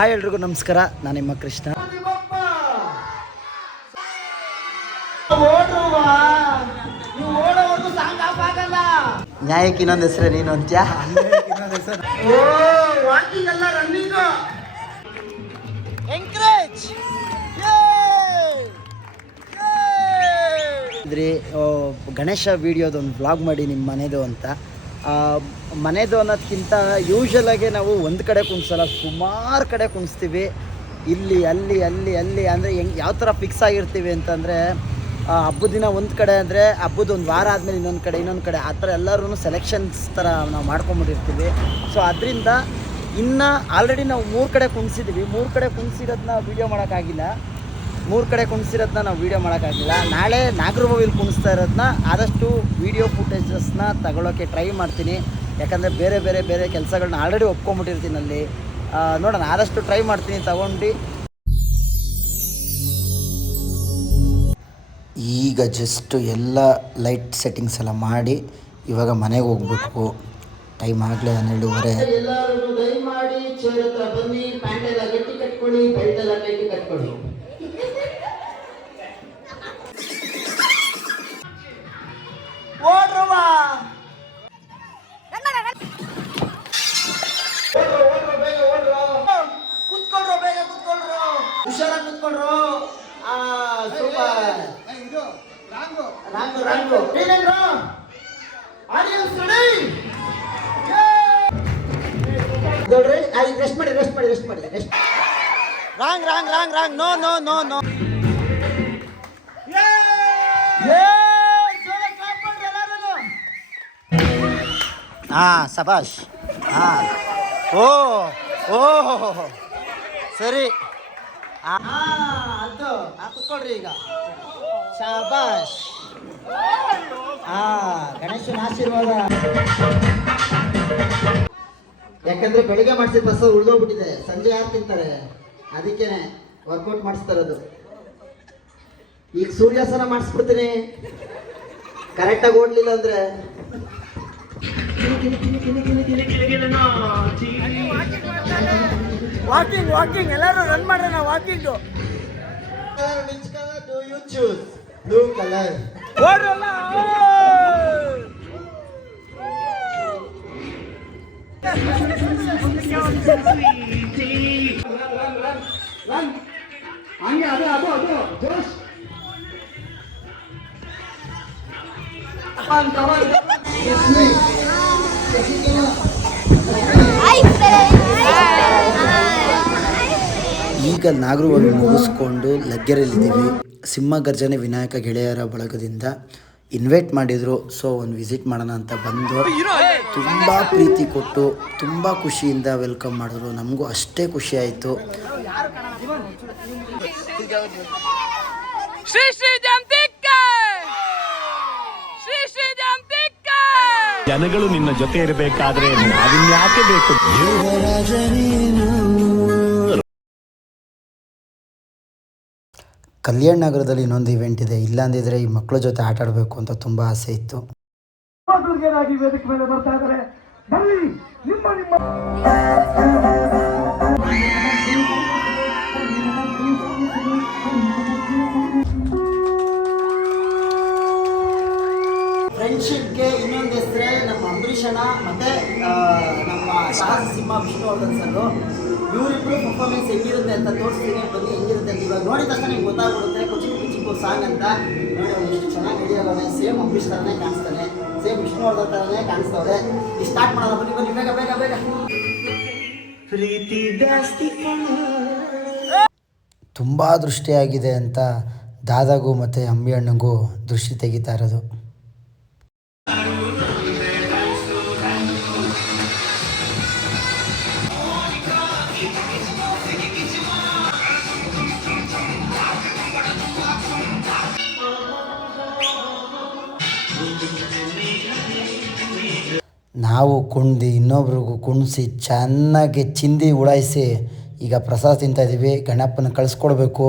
Hi ಎಲ್ರಿಗೂ ನಮಸ್ಕಾರ, ನಾನು ನಿಮ್ಮ ಕೃಷ್ಣ. ನ್ಯಾಯಕ್ಕೆ ಇನ್ನೊಂದು ಹೆಸರೇ ನೀನು ಅಂತ್ಯಾ? ಗಣೇಶ ವಿಡಿಯೋದೊಂದು ವ್ಲಾಗ್ ಮಾಡಿ ನಿಮ್ಮ ಮನೆದು ಅಂತ. ಮನೆದು ಅನ್ನೋದಕ್ಕಿಂತ ಯೂಶ್ವಲಾಗಿ ನಾವು ಒಂದು ಕಡೆ ಕುಣಿಸಲ್ಲ, ಸುಮಾರು ಕಡೆ ಕುಣಿಸ್ತೀವಿ. ಇಲ್ಲಿ ಅಲ್ಲಿ ಅಲ್ಲಿ ಅಲ್ಲಿ ಅಂದರೆ ಯಾವ ಥರ ಫಿಕ್ಸ್ ಆಗಿರ್ತೀವಿ ಅಂತಂದರೆ, ಹಬ್ಬದ ದಿನ ಒಂದು ಕಡೆ ಅಂದರೆ ಹಬ್ಬದ ಒಂದು ವಾರ ಆದಮೇಲೆ ಇನ್ನೊಂದು ಕಡೆ ಆ ಥರ ಎಲ್ಲರೂ ಸೆಲೆಕ್ಷನ್ಸ್ ಥರ ನಾವು ಮಾಡ್ಕೊಂಬಿಟ್ಟಿರ್ತೀವಿ. ಸೊ ಅದರಿಂದ ಇನ್ನು ಆಲ್ರೆಡಿ ನಾವು 3 ಕಡೆ ಕುಣಿಸಿದ್ದೀವಿ. 3 ಕಡೆ ಕುಣಿಸಿರೋದನ್ನ ವೀಡಿಯೋ ಮಾಡೋಕ್ಕಾಗಿಲ್ಲ. ನಾವು ವೀಡಿಯೋ ಮಾಡೋಕ್ಕಾಗಿಲ್ಲ. ನಾಳೆ ನಾಗರಬಾವಿಲಿ ಕುಣಿಸ್ತಾ ಇರೋದನ್ನ ಆದಷ್ಟು ವೀಡಿಯೋ ಫುಟೇಜಸ್ನ ತಗೊಳ್ಳೋಕ್ಕೆ ಟ್ರೈ ಮಾಡ್ತೀನಿ. ಯಾಕಂದರೆ ಬೇರೆ ಕೆಲಸಗಳನ್ನ ಆಲ್ರೆಡಿ ಒಪ್ಕೊಂಬಿಟ್ಟಿರ್ತೀನಿ ಅಲ್ಲಿ. ನೋಡೋಣ, ಆದಷ್ಟು ಟ್ರೈ ಮಾಡ್ತೀನಿ ತಗೊಂಡು. ಈಗ ಜಸ್ಟ್ ಎಲ್ಲ ಲೈಟ್ ಸೆಟ್ಟಿಂಗ್ಸ್ ಎಲ್ಲ ಮಾಡಿ ಇವಾಗ ಮನೆಗೆ ಹೋಗ್ಬೇಕು. ಟೈಮ್ ಆಗಲೇ 12:30. ಎಲ್ಲರೂ ದಯಮಾಡಿ ಚೇರ್ ಹತ್ರ ಬನ್ನಿ. ಪ್ಯಾಂಟ್ ಎಲ್ಲ ಗಟ್ಟಿ ಕಟ್ಕೊಳ್ಳಿ, ಬೆಲ್ಟ್ ಎಲ್ಲ ಗಟ್ಟಿ ಕಟ್ಕೊಳ್ಳಿ. ಓಡ್ರವಾ ಕುತ್ಕೊಳ್ರು, ಹುಷಾರಾಗಿ ಕುತ್ಕೊಳ್ರು. Super. Wrong audience ready? Rest ಮಾಡಿ. ರಾಂಗ್. ನೋ. ಸಬಾಷ್. ಓ ಸರಿ. ಅದು ಕುತ್ಕೊಳ್ರಿ ಈಗ. ಶಾಬಾಷ್. ಗಣೇಶನ ಆಶೀರ್ವಾದ. ಯಾಕಂದ್ರೆ ಬೆಳಿಗ್ಗೆ ಮಾಡಿಸಿದ ಬಸ್ ಉಳಿದೋಗ್ಬಿಟ್ಟಿದೆ, ಸಂಜೆ ಯಾರು ತಿಂತಾರೆ, ಅದಕ್ಕೇನೆ ವರ್ಕೌಟ್ ಮಾಡಿಸ್ತಾ ಇರೋದು. ಈಗ ಸೂರ್ಯಾಸನ ಮಾಡಿಸ್ಬಿಡ್ತೀನಿ, ಕರೆಕ್ಟಾಗಿ ಓಡ್ಲಿಲ್ಲ ಅಂದ್ರೆ. ವಾಕಿಂಗ್ ಎಲ್ಲರೂ ರನ್ ಮಾಡೋಣ. Walking. Which color do you choose? Blue color. ಓಡಲ್ಲ. ರನ್. ಹಂಗೆ ಅದು ಜೋಶ್. ಈಗ ನಾಗರಬಾವಿ ಮುಗಿಸ್ಕೊಂಡು ಲಗ್ಗೆರೆಯಲ್ಲಿದ್ದೀವಿ. ಸಿಂಹಗರ್ಜನೆ ವಿನಾಯಕ ಗೆಳೆಯರ ಬಳಗದಿಂದ ಇನ್ವೈಟ್ ಮಾಡಿದರು. ಸೊ ಒಂದು ವಿಸಿಟ್ ಮಾಡೋಣ ಅಂತ ಬಂದು ತುಂಬ ಪ್ರೀತಿ ಕೊಟ್ಟು ತುಂಬ ಖುಷಿಯಿಂದ ವೆಲ್ಕಮ್ ಮಾಡಿದ್ರು. ನಮಗೂ ಅಷ್ಟೇ ಖುಷಿ ಆಯಿತು. ಜನಗಳು ನಿನ್ನ ಜೊತೆ ಇರಬೇಕಾದ್ರೆ ನಾವಿನ್ಯಾಕೆ ಬೇಕು? ಕಲ್ಯಾಣ ನಗರದಲ್ಲಿ ಇನ್ನೊಂದು ಇವೆಂಟ್ ಇದೆ. ಇಲ್ಲಾಂದಿದ್ರೆ ಈ ಮಕ್ಕಳ ಜೊತೆ ಆಟ ಆಡಬೇಕು ಅಂತ ತುಂಬ ಆಸೆ ಇತ್ತು. ಫ್ರೆಂಡ್ಶಿಪ್ಗೆ ಇನ್ನೊಂದು ಹೆಸರೇ ನಮ್ಮ ಅಂಬರೀಷಣ ಮತ್ತೆ ನಮ್ಮ ಸಾಹಸ ಸಿಂಹ ವಿಷ್ಣುವರ್ಧನ್ ಸರ್. ಇವರಿಬ್ಬರು ಪರ್ಫಾರ್ಮೆನ್ಸ್ ಹೆಂಗಿರುತ್ತೆ ಅಂತ ತೋರಿಸ್ತೀನಿ, ಬನ್ನಿ ಹೆಂಗಿರುತ್ತೆ ಅಂತ. ಇವಾಗ ನೋಡಿದ ತಕ್ಷಣ ನಿಮ್ಗೆ ಗೊತ್ತಾಗ್ಬಿಡುತ್ತೆ. ಕುಚಿಕು ಸಾಂಗ್ ಅಂತ ನೋಡಿ, ಅವ್ನು ಎಷ್ಟು ಚೆನ್ನಾಗಿ ರೆಡಿ ಆಗೋನೆ. ಸೇಮ್ ಅಂಬರೀಷ್ ಥರನೇ ಕಾಣಿಸ್ತಾನೆ, ಸೇಮ್ ವಿಷ್ಣುವರ್ಧನ್ ಥರನೇ ಕಾಣಿಸ್ತವ್ರೆ. ಈ ಸ್ಟಾರ್ಟ್ ಮಾಡೋಣ, ಬನ್ನಿ ಬೇಗ. ತುಂಬ ದೃಷ್ಟಿಯಾಗಿದೆ ಅಂತ ದಾದಾಗೂ ಮತ್ತು ಅಂಬಿ ಅಣ್ಣಂಗೂ ದೃಷ್ಟಿ ತೆಗಿತಾ ಇರೋದು. ನಾವು ಕುಣ್ದು ಇನ್ನೊಬ್ರಿಗೂ ಕುಣಿಸಿ ಚೆನ್ನಾಗಿ ಚಿಂದಿ ಉಡಾಯಿಸಿ ಈಗ ಪ್ರಸಾದ ತಿಂತಾಯಿದ್ದೀವಿ. ಗಣಪನ ಕಳಿಸ್ಕೊಡ್ಬೇಕು.